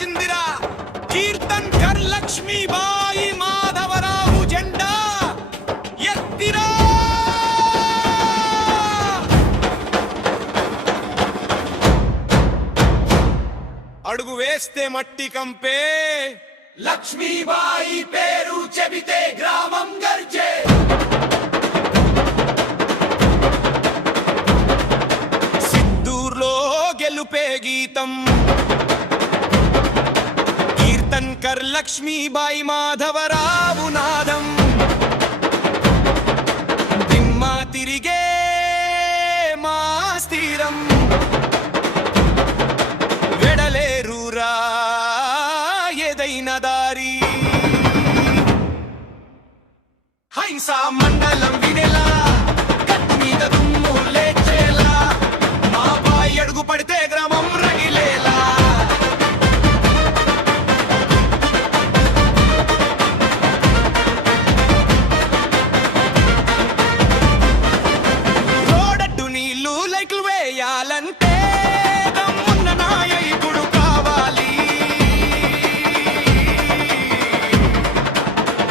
వచ్చిందిరా కీర్తన్ కర్ లక్ష్మీబాయి మాధవరావు జెండా ఎత్తిరా. అడుగు వేస్తే మట్టి కంపే లక్ష్మీబాయి పేరు చెబితే గ్రామం గర్జే. సిద్దూర్లో గెలుపే గీతం కీర్తన్ కర్ లక్ష్మీబాయి మాధవరావు నాదం. దిమ్మా తిరిగే మా స్థిరం వెడలేరురా ఏదైనా దారి. హైంసా మండలం వినేలా కట్టు మీద దుమ్ము లేచేలా మా బాయి అడుగు పడితే గ్రామం రగిలేలా. రోడట్టు నీళ్లు లైట్లు వేయాలంటే దమ్మున్న నాయకుడు కావాలి.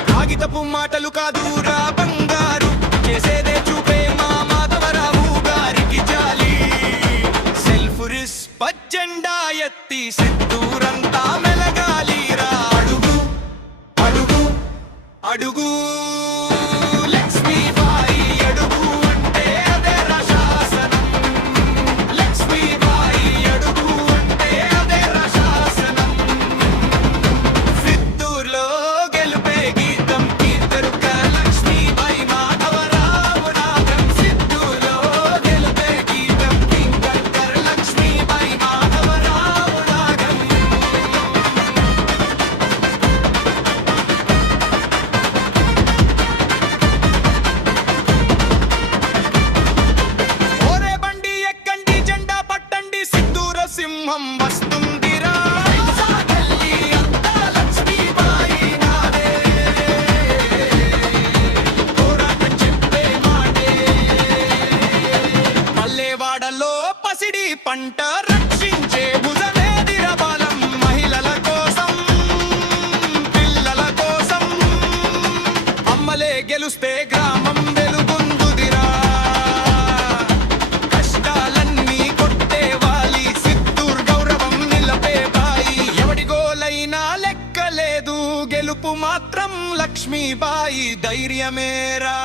కాగితపు మాటలు కాదురా బంగారు చేసేదే చూపే మా మాధవరావు గారికి జాలి. సెల్ఫ్ రిస్పెక్ట్ జెండా ఎత్తి సిద్దూరంతా మెలగాలిరా. అడుగు అడుగు అడుగు లక్ష్మీబాయి అడుగు అంటే అదేరా శాసనం. లక్ష్మీబాయి అడుగు అంటే అదేరా శాసనం. సిద్దూర్లో గెలుపే గీతం కీర్తన్ కర్ లక్ష్మీబాయి మాధవరావు నాదం. సిద్దూర్లో గెలుపే గీతం కీర్తన్ కర్ లక్ష్మీబాయి మాధవరావు నాదం. ఓరే బండి ఎక్కండి జెండా పట్టండి సిద్దూర సింహం వస్తుందిరా. సాగల్లి అంతా లక్ష్మీబాయి నాదే పోరాటం చెప్పే మాటే. పల్లెవాడలో పసిడి పంట రక్షించే భుజమేదిర బలం. మహిళల కోసం పిల్లల కోసం అమ్మలే గెలుస్తే గ్రామం వెలుగొందుదిరా. కష్టాలన్నీ కొట్టేవాలి సిద్దూర్ గౌరవం నిలపే బాయి. ఎవడి గోలైనా లెక్కలేదు గెలుపు మాత్రం లక్ష్మీబాయి ధైర్యమేరా.